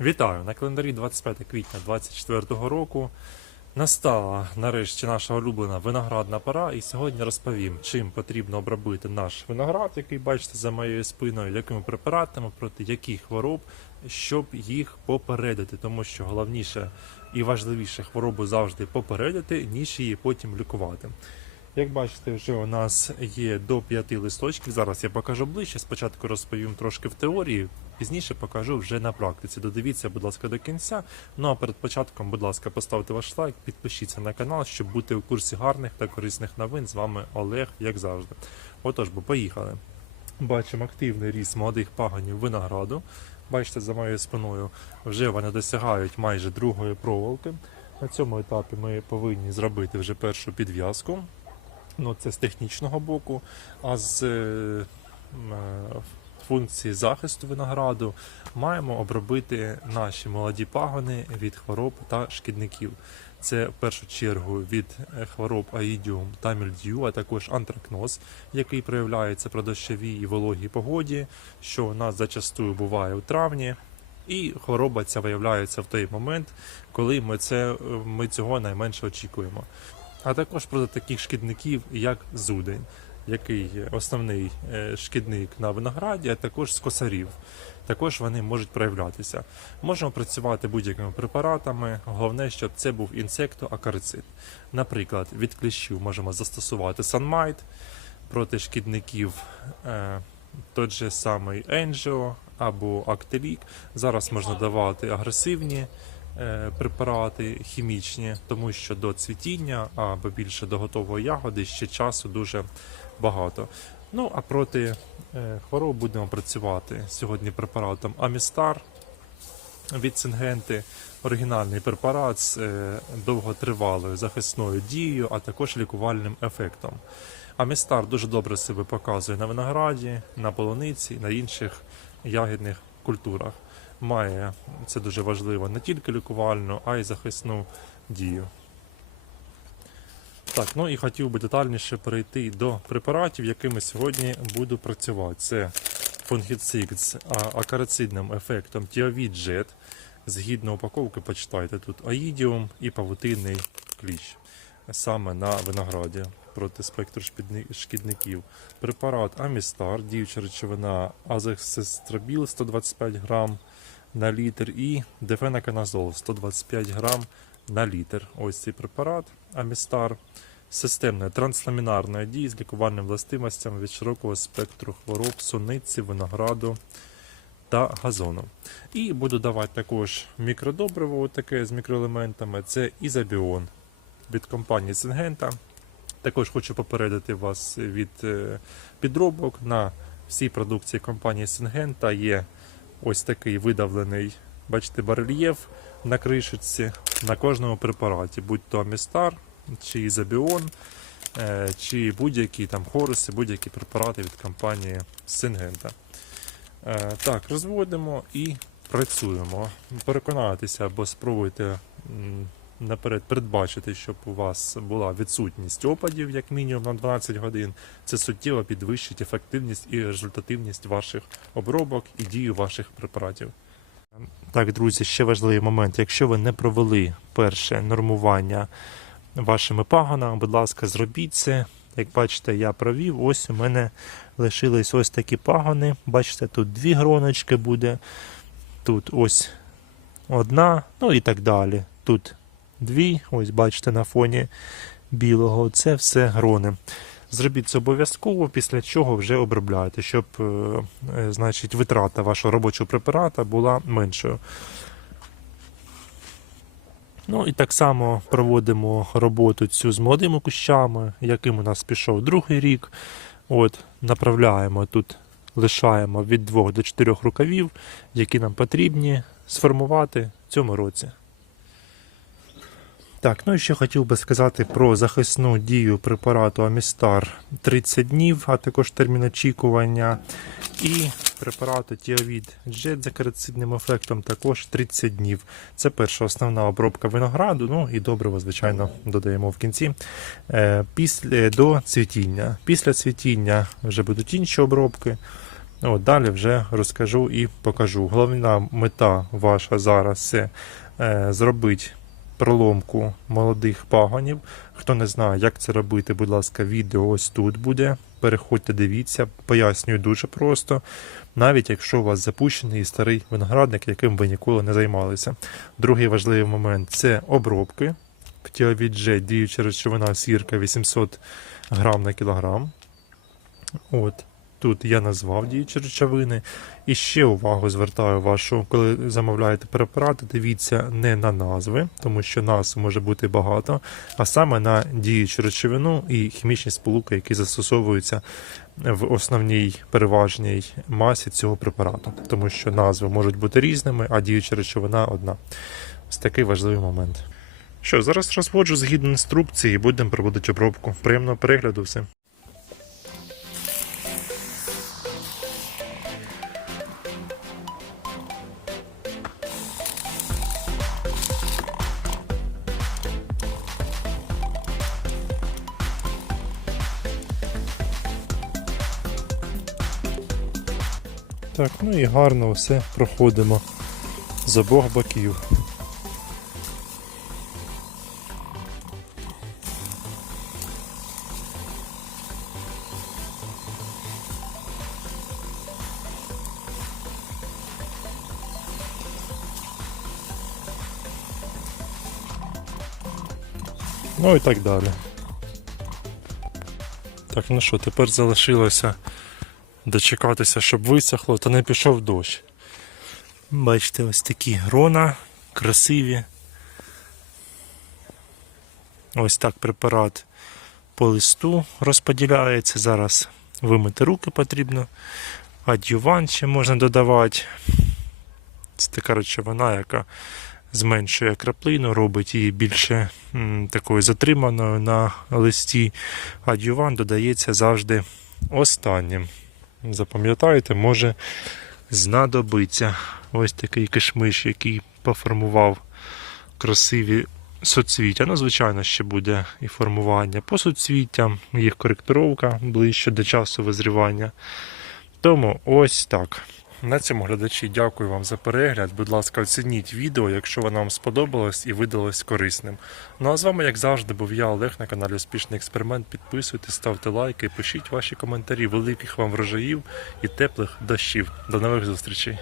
Вітаю! На календарі 25 квітня 2024 року настала нарешті наша улюблена виноградна пора, і сьогодні розповім, чим потрібно обробити наш виноград, який бачите за моєю спиною, якими препаратами, проти яких хвороб, щоб їх попередити, тому що головніше і важливіше хворобу завжди попередити, ніж її потім лікувати. Як бачите, вже у нас є до 5 листочків. Зараз я покажу ближче. Спочатку розповім трошки в теорії, пізніше покажу вже на практиці. Додивіться, будь ласка, до кінця. Ну а перед початком, будь ласка, поставте ваш лайк, підпишіться на канал, щоб бути у курсі гарних та корисних новин. З вами Олег, як завжди. Отож, бо поїхали. Бачимо активний ріст молодих паганів винограду. Бачите, за моєю спиною вже вони досягають майже другої проволоки. На цьому етапі ми повинні зробити вже першу підв'язку. Ну, це з технічного боку, а з е, е, функції захисту винограду маємо обробити наші молоді пагони від хвороб та шкідників. Це в першу чергу від е, хвороб аїдіум та мільдію, а також антракноз, який проявляється при дощовій і вологій погоді, що у нас зачастую буває у травні. І хвороба ця виявляється в той момент, коли ми, це, ми цього найменше очікуємо а також проти таких шкідників, як зудень, який основний е, шкідник на винограді, а також з косарів. Також вони можуть проявлятися. Можемо працювати будь-якими препаратами. Головне, щоб це був інсектоакарицид. Наприклад, від кліщів можемо застосувати санмайт проти шкідників. Е, той же самий Енджіо або Актелік. Зараз можна давати агресивні препарати хімічні, тому що до цвітіння або більше до готової ягоди ще часу дуже багато. Ну а проти е, хвороб будемо працювати сьогодні препаратом Амістар від Сингенти. Оригінальний препарат з е, довготривалою захисною дією, а також лікувальним ефектом. Амістар дуже добре себе показує на винограді, на полуниці, на інших ягідних культурах. Має це дуже важливо не тільки лікувальну, а й захисну дію. Так, ну і хотів би детальніше перейти до препаратів, якими сьогодні буду працювати. Це фунгіцид з акарицидним ефектом Тіовід Джет. Згідно упаковки, почитайте тут аїдіум і павутинний кліщ саме на винограді проти спектру шкідників. Препарат Амістар, діюча речовина азексестрабіл 125 грам на літр і дефенаканазол 125 грам на літр. Ось цей препарат Амістар. Системної трансламінарної дії з лікувальними властивостями від широкого спектру хвороб, суниці, винограду та газону. І буду давати також мікродобриво таке з мікроелементами. Це Ізобіон від компанії Сингента. Також хочу попередити вас від е, підробок на всій продукції компанії Сингента є ось такий видавлений, бачите, барельєф на кришечці на кожному препараті, будь то Амістар чи Ізобіон, е, чи будь-які там хоруси, будь-які препарати від компанії Сингента. Е, Так, розводимо і працюємо. Переконайтеся або спробуйте наперед передбачити, щоб у вас була відсутність опадів, як мінімум на 12 годин. Це суттєво підвищить ефективність і результативність ваших обробок і дію ваших препаратів. Так, друзі, ще важливий момент. Якщо ви не провели перше нормування вашими пагонами, будь ласка, зробіть це. Як бачите, я провів. Ось у мене лишились ось такі пагони. Бачите, тут дві гроночки буде, тут ось одна, ну і так далі. Тут дві, ось бачите, на фоні білого. Це все грони. Зробіть це обов'язково, після чого вже обробляєте, щоб е, е, значить, витрата вашого робочого препарата була меншою. Ну і так само проводимо роботу цю з молодими кущами, яким у нас пішов другий рік. От, направляємо тут, лишаємо від 2 до 4 рукавів, які нам потрібні сформувати в цьому році. Так, ну і ще хотів би сказати про захисну дію препарату Амістар 30 днів, а також термін очікування. І препарату Тіовід Джет з акарицидним ефектом також 30 днів. Це перша основна обробка винограду. Ну і добриво, звичайно, додаємо в кінці. Е, Після до цвітіння. Після цвітіння вже будуть інші обробки. От, далі вже розкажу і покажу. Головна мета ваша зараз це е, зробити проломку молодих пагонів. Хто не знає, як це робити, будь ласка, відео ось тут буде. Переходьте, дивіться, пояснюю дуже просто. Навіть якщо у вас запущений і старий виноградник, яким ви ніколи не займалися. Другий важливий момент це обробки. В Тіовідже діюча речовина сірка 800 грам на кілограм. От. Тут я назвав діючі речовини. І ще увагу звертаю вашу, коли замовляєте препарати, дивіться не на назви, тому що назв може бути багато, а саме на діючу речовину і хімічні сполуки, які застосовуються в основній переважній масі цього препарату, тому що назви можуть бути різними, а діюча речовина одна. Ось такий важливий момент. Що, зараз розводжу згідно інструкції будемо проводити обробку. Приємного перегляду всім. Так, ну і гарно все проходимо з обох боків. Ну і так далі. Так, ну що, тепер залишилося дочекатися, щоб висохло, та не пішов дощ. Бачите, ось такі грона красиві. Ось так препарат по листу розподіляється. Зараз вимити руки потрібно. Адювант ще можна додавати. Це така речовина, яка зменшує краплину, робить її більше такою затриманою на листі. Адювант додається завжди останнім. Запам'ятаєте, може знадобиться ось такий кишмиш, який поформував красиві соцвіття. Ну, звичайно, ще буде і формування по соцвіттям, їх коректировка ближче до часу визрівання. Тому ось так. На цьому глядачі дякую вам за перегляд. Будь ласка, оцініть відео, якщо воно вам сподобалось і видалось корисним. Ну а з вами, як завжди, був я, Олег, на каналі Успішний Експеримент. Підписуйтесь, ставте лайки, пишіть ваші коментарі, великих вам врожаїв і теплих дощів. До нових зустрічей!